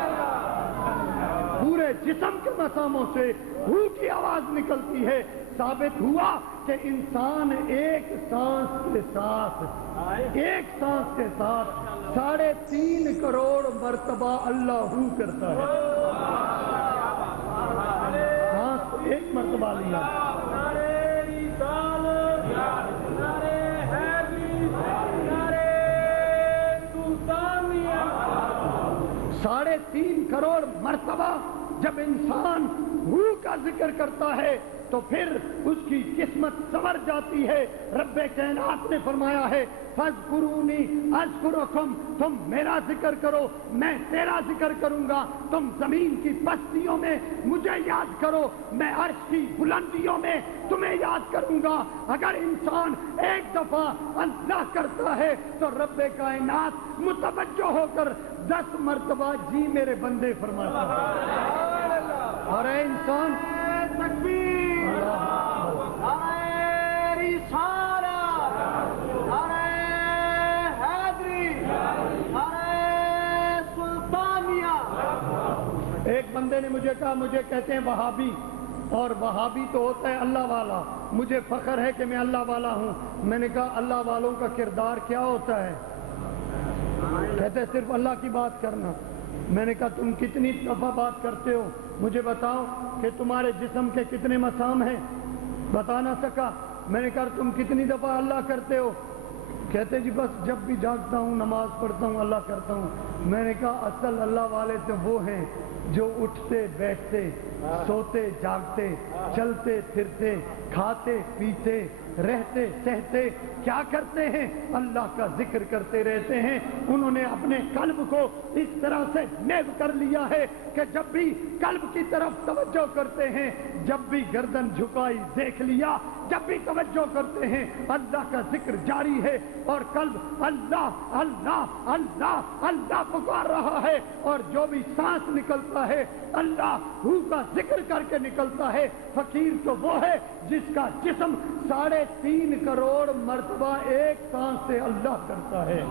پورے جسم کے مساموں سے ہو کی آواز نکلتی ہے۔ ثابت ہوا کہ انسان ایک سانس کے ساتھ 3.5 کروڑ مرتبہ اللہ ہو کرتا ہے، سانس ایک مرتبہ لیا، 3.5 کروڑ مرتبہ جب انسان روح کا ذکر کرتا ہے تو پھر اس کی قسمت سنور جاتی ہے۔ رب کائنات نے فرمایا ہے فاذکرونی اذکرکم، تم میرا ذکر کرو میں تیرا ذکر کروں گا، تم زمین کی پستیوں میں مجھے یاد کرو میں عرش کی بلندیوں میں تمہیں یاد کروں گا۔ اگر انسان ایک دفعہ اللہ کرتا ہے تو رب کائنات متوجہ ہو کر 10 مرتبہ جی میرے بندے فرماتا ہے۔ اور اے انسان تکبیر، ایک بندے نے مجھے کہا مجھے کہتے ہیں وہابی، اور وہابی تو ہوتا ہے اللہ والا، مجھے فخر ہے کہ میں اللہ والا ہوں۔ میں نے کہا اللہ والوں کا کردار کیا ہوتا ہے؟ کہتے صرف اللہ کی بات کرنا۔ میں نے کہا تم کتنی دفعہ بات کرتے ہو؟ مجھے بتاؤ کہ تمہارے جسم کے کتنے مسام ہیں؟ بتا نہ سکا۔ میں نے کہا تم کتنی دفعہ اللہ کرتے ہو؟ کہتے جی بس جب بھی جاگتا ہوں نماز پڑھتا ہوں اللہ کرتا ہوں۔ میں نے کہا اصل اللہ والے تو وہ ہیں جو اٹھتے بیٹھتے سوتے جاگتے چلتے پھرتے کھاتے پیتے رہتے سہتے کیا کرتے ہیں؟ اللہ کا ذکر کرتے رہتے ہیں۔ انہوں نے اپنے قلب کو اس طرح سے محو کر لیا ہے کہ جب بھی قلب کی طرف توجہ کرتے ہیں، جب بھی گردن جھکائی دیکھ لیا، جب بھی توجہ کرتے ہیں اللہ کا ذکر جاری ہے اور قلب اللہ اللہ اللہ اللہ پکار رہا ہے، اور جو بھی سانس نکلتا ہے اللہ ہو کا ذکر کر کے نکلتا ہے۔ فقیر تو وہ ہے جس کا جسم 3.5 کروڑ مرتبہ ایک سانس سے اللہ کرتا ہے۔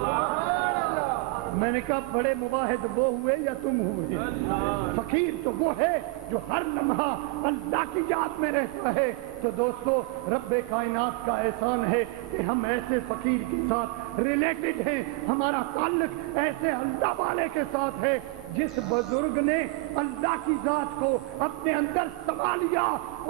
میں نے کہا بڑے مواحد وہ ہوئے یا تم ہوئے؟ فقیر تو وہ ہے جو ہر لمحہ اللہ کی یاد میں رہتا ہے، تو دوستو رب کائنات کا احسان ہے کہ ہم ایسے فقیر کے ساتھ ریلیٹڈ ہیں، ہمارا تعلق ایسے اللہ والے کے ساتھ ہے جس بزرگ نے اللہ کی ذات کو اپنے اندر سما لیا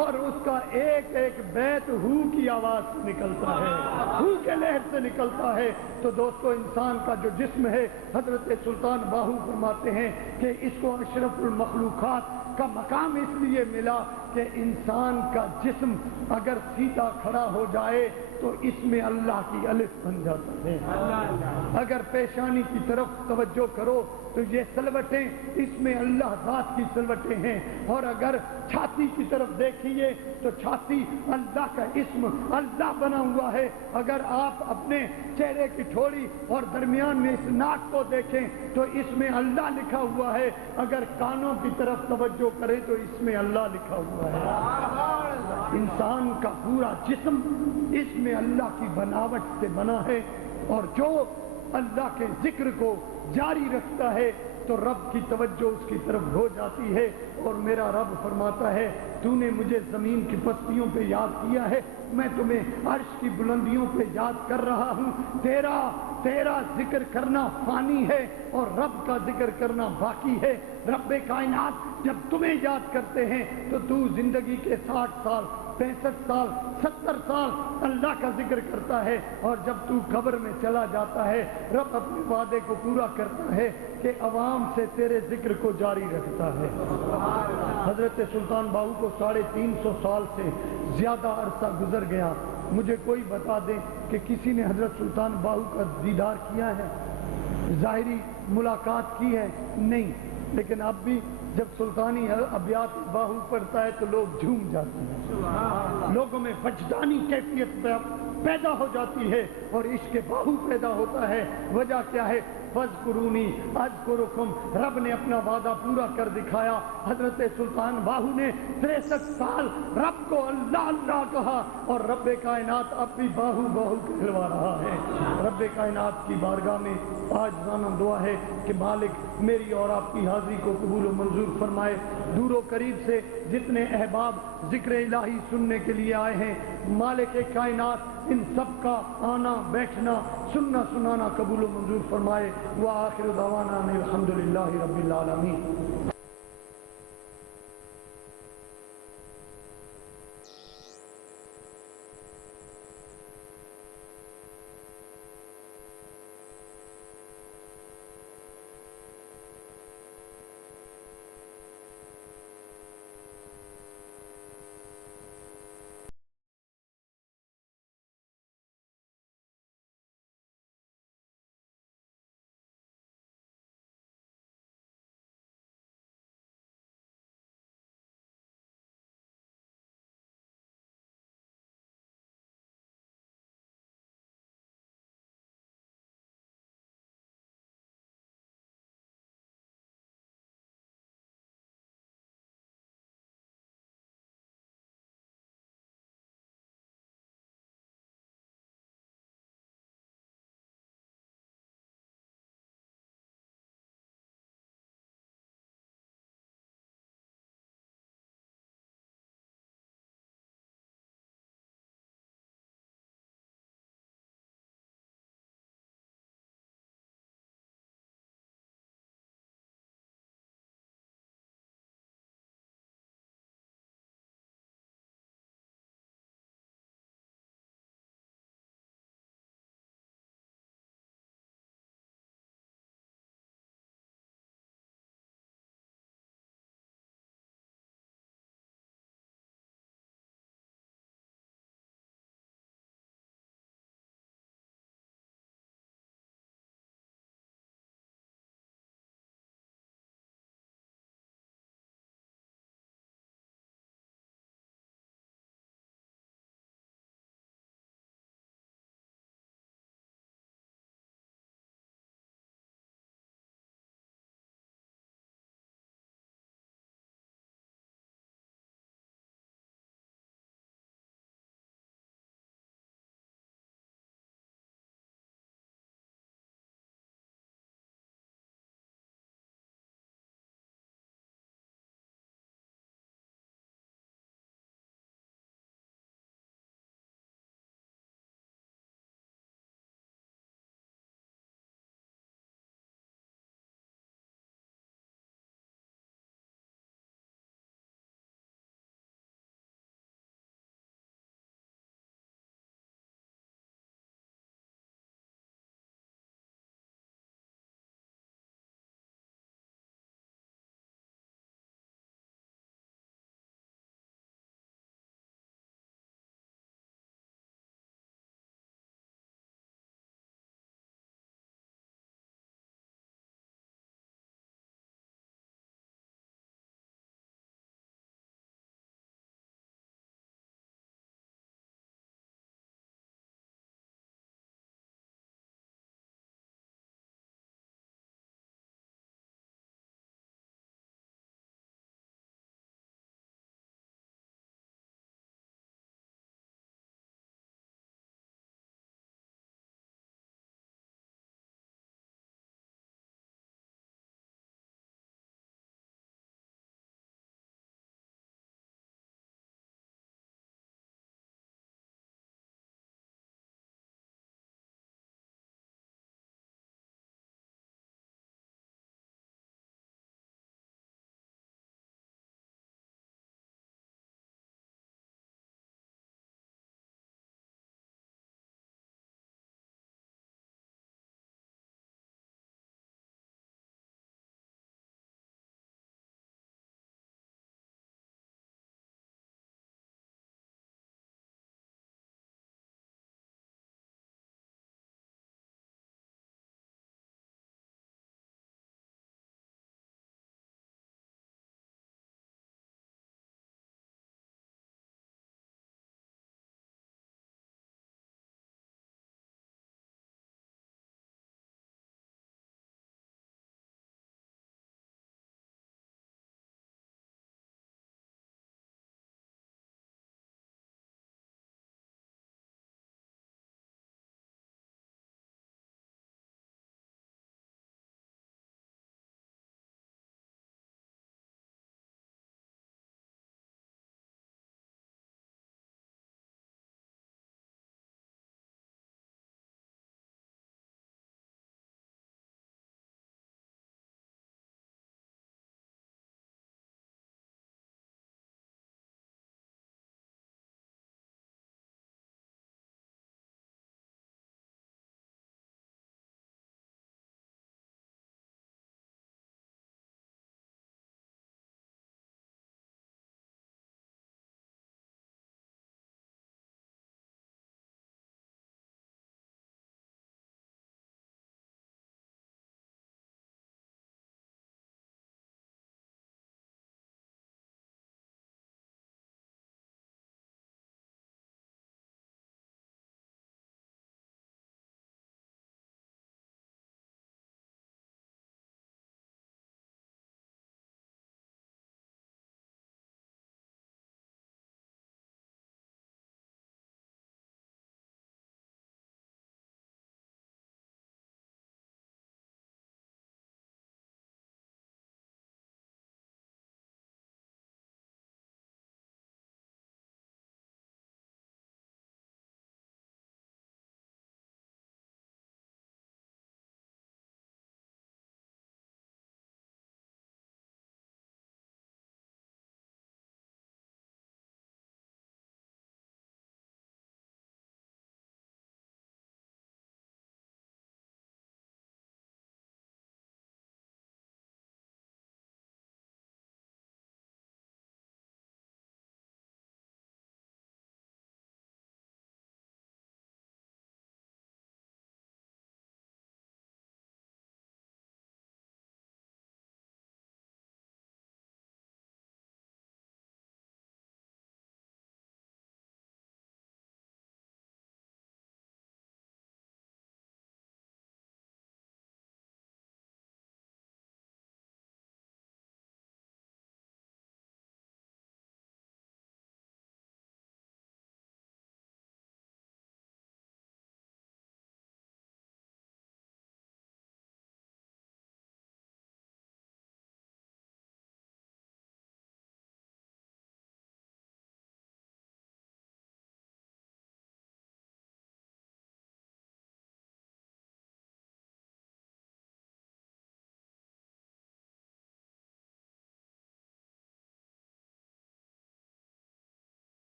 اور اس کا ایک ایک بیت ہو کی آواز سے نکلتا ہے، ہو کے لہر سے نکلتا ہے۔ تو دوستو انسان کا جو جسم ہے، حضرت سلطان باہو فرماتے ہیں کہ اس کو اشرف المخلوقات کا مقام اس لیے ملا کہ انسان کا جسم اگر سیدھا کھڑا ہو جائے تو اس میں اللہ کی الف بن جاتا ہے۔ اگر پیشانی کی طرف توجہ کرو تو یہ سلوٹیں اس میں اللہ ذات کی سلوٹیں ہیں، اور اگر چھاتی کی طرف دیکھیے تو چھاتی اللہ کا اسم اللہ بنا ہوا ہے۔ اگر آپ اپنے چہرے کی ٹھوڑی اور درمیان میں اس ناک کو دیکھیں تو اس میں اللہ لکھا ہوا ہے، اگر کانوں کی طرف توجہ کریں تو اس میں اللہ لکھا ہوا ہے۔ انسان کا پورا جسم اس میں اللہ کی بناوٹ سے بنا ہے، اور جو اللہ کے ذکر کو جاری رکھتا ہے تو رب کی توجہ اس کی طرف ہو جاتی ہے، اور میرا رب فرماتا ہے تو نے مجھے زمین کی پستیوں پہ یاد کیا ہے، میں تمہیں عرش کی بلندیوں پہ یاد کر رہا ہوں۔ تیرا ذکر کرنا فانی ہے اور رب کا ذکر کرنا باقی ہے۔ رب کائنات جب تمہیں یاد کرتے ہیں تو تو زندگی کے 60 سال 65 سال 70 سال اللہ کا ذکر کرتا ہے، اور جب تو قبر میں چلا جاتا ہے رب اپنے وعدے کو پورا کرتا ہے کہ عوام سے تیرے ذکر کو جاری رکھتا ہے۔ حضرت سلطان باہو کو 350 سال سے زیادہ عرصہ گزر گیا، مجھے کوئی بتا دیں کہ کسی نے حضرت سلطان باہو کا دیدار کیا ہے، ظاہری ملاقات کی ہے؟ نہیں، لیکن اب بھی جب سلطانی ابیات باہو پڑھتا ہے تو لوگ جھوم جاتے ہیں، لوگوں میں وجدانی کیفیت پیدا ہو جاتی ہے اور عشق باہو پیدا ہوتا ہے۔ وجہ کیا ہے؟ فاذکرونی اذکرکم، رب نے اپنا وعدہ پورا کر دکھایا۔ حضرت سلطان باہو نے 63 سال رب کو اللہ اللہ کہا، اور رب کائنات اب بھی باہو باہو کہلوا رہا ہے۔ رب کائنات کی بارگاہ میں آج زانہ دعا ہے کہ مالک میری اور آپ کی حاضری کو قبول و منظور فرمائے۔ دور و قریب سے جتنے احباب ذکر الہی سننے کے لیے آئے ہیں، مالک کائنات ان سب کا آنا بیٹھنا سننا سنانا قبول و منظور فرمائے۔ وآخر دعوانا الحمدللہ رب العالمین۔